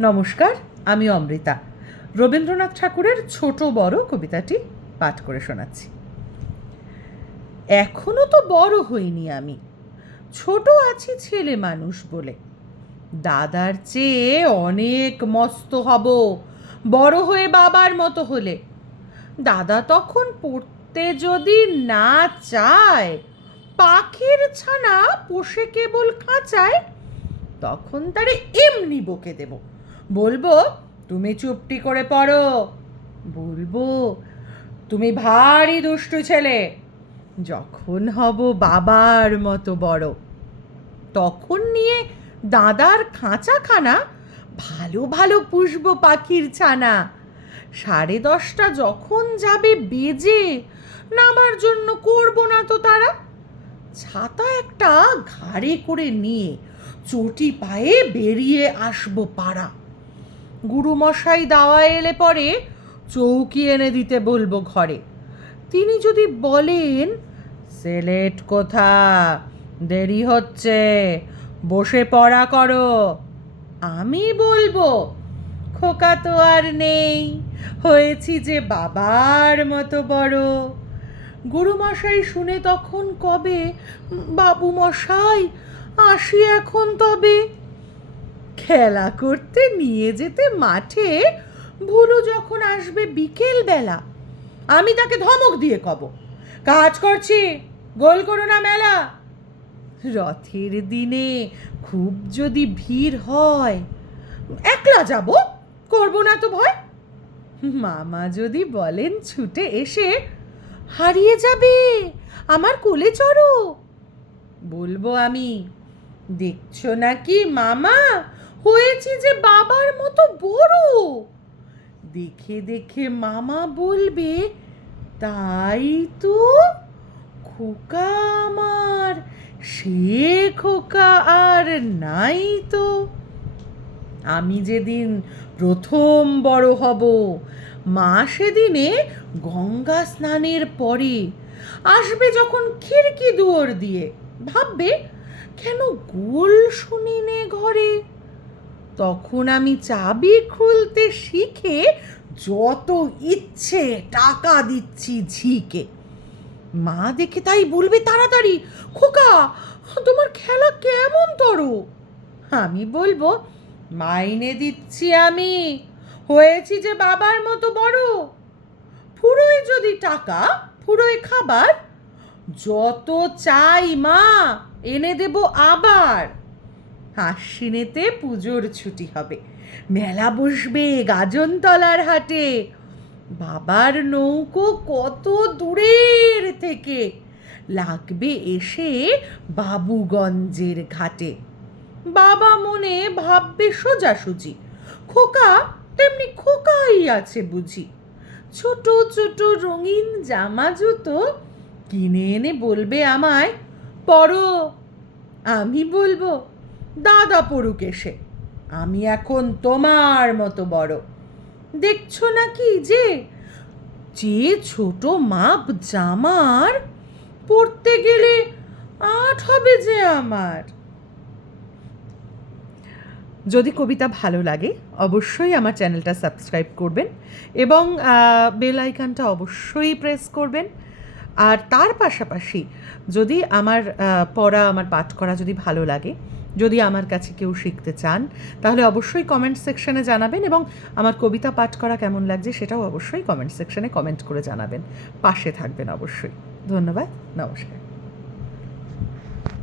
নমস্কার, আমি অমৃতা। রবীন্দ্রনাথ ঠাকুরের ছোট বড় কবিতাটি পাঠ করে শোনাচ্ছি। এখনও তো বড় হইনি আমি। ছোট আছি ছেলে মানুষ বলে। দাদার চেয়ে অনেক মস্ত হব। বড় হয়ে বাবার মতো হলে। দাদা তখন পড়তে যদি না চায়, পাখির ছানা পোষে কেবল খাঁচায়, তখন তারে এমনি বকে দেব। বলব, তুমি চুপটি করে পড়ো। বলব, তুমি ভারী দুষ্টু ছেলে, যখন হব বাবার মতো বড়। তখন নিয়ে দাদার খাঁচাখানা, ভালো ভালো পুষবো পাখির ছানা। সাড়ে দশটা যখন যাবে বেজে, নামার জন্য করব না তো তারা। ছাতা একটা ঘাড়ে করে নিয়ে, চটি পায়ে বেরিয়ে আসব পাড়া। গুরুমশাই দাওয়া এলে পরে চৌকি এনে দিতে বলব ঘরে। তিনি যদি বলেন, সেলেট কোথা? দেরি হচ্ছে, বসে পড়া করো। আমি বলব, খোকা তো আর নেই, হয়েছি যে বাবার মতো বড়। গুরুমশাই শুনে তখন কবে বাবু মশাই আসি এখন তবে। খেলা করতে নিয়ে যেতে মাঠে ভুলু যখন আসবে বিকেল বেলা আমি তাকে ধমক দিয়ে কব, কাজ করছি, গোল করো না মেলা। রথের দিনে খুব যদি ভিড় হয়, একলা যাব, করব না তো ভয়। মামা যদি বলেন ছুটে এসে, হারিয়ে যাবে, আমার কোলে চড়ো। বলব আমি, দেখছ নাকি মামা হয়েছি যে বাবার মতো বড়। দেখে দেখে মামা বলবে, তাই তো খোকা আমার, সে খোকা আর নাই তো। আমি যেদিন প্রথম বড় হব, মা সেদিনে গঙ্গা স্নানের পরে আসবে যখন খিড়কি দুয়ার দিয়ে। ভাববে, কেন গোল শুনি নে ঘরে তখন আমি চাবি খুলতে শিখে যত ইচ্ছে টাকা দিচ্ছি ঝিকে। মা দেখে তাই বলবে তাড়াতাড়ি, খোকা, তোমার খেলা কেমন তরো? আমি বলব, মাইনে দিচ্ছি আমি, হয়েছি যে বাবার মতো বড়। ফুরোয় যদি টাকা, ফুরোয় খাবার, যত চাই মা, এনে দেব আবার। আশ্বিনেতে পুজোর ছুটি হবে। মেলা বসবে গাজনতলার হাটে। বাবার নৌকো কত দূরের থেকে। লাগবে এসে বাবুগঞ্জের ঘাটে। বাবা মনে ভাববে সোজাসুজি। খোকা, তেমনি খোকাই আছে বুঝি। ছোট ছোট রঙিন জামা জুতো কিনে এনে বলবে আমায়, পরো, আমি বলব। দাদা এসে। আমি এখন তোমার মতো বড়। দেখছ নাকি যে যে ছোট মাপ জামার পড়তে গেলে আট হবে যে আমার। যদি কবিতা ভালো লাগে, অবশ্যই আমার চ্যানেলটা সাবস্ক্রাইব করবেন এবং বেল আইকনটা অবশ্যই প্রেস করবেন। আর তার পাশাপাশি যদি আমার পড়া, আমার পাঠ করা যদি ভালো লাগে যদি আমার কাছে কেউ শিখতে চান, তাহলে অবশ্যই কমেন্ট সেকশনে জানাবেন এবং আমার কবিতা পাঠ করা কেমন লাগছে সেটাও অবশ্যই কমেন্ট সেকশনে কমেন্ট করে জানাবেন। পাশে থাকবেন অবশ্যই। ধন্যবাদ। নমস্কার।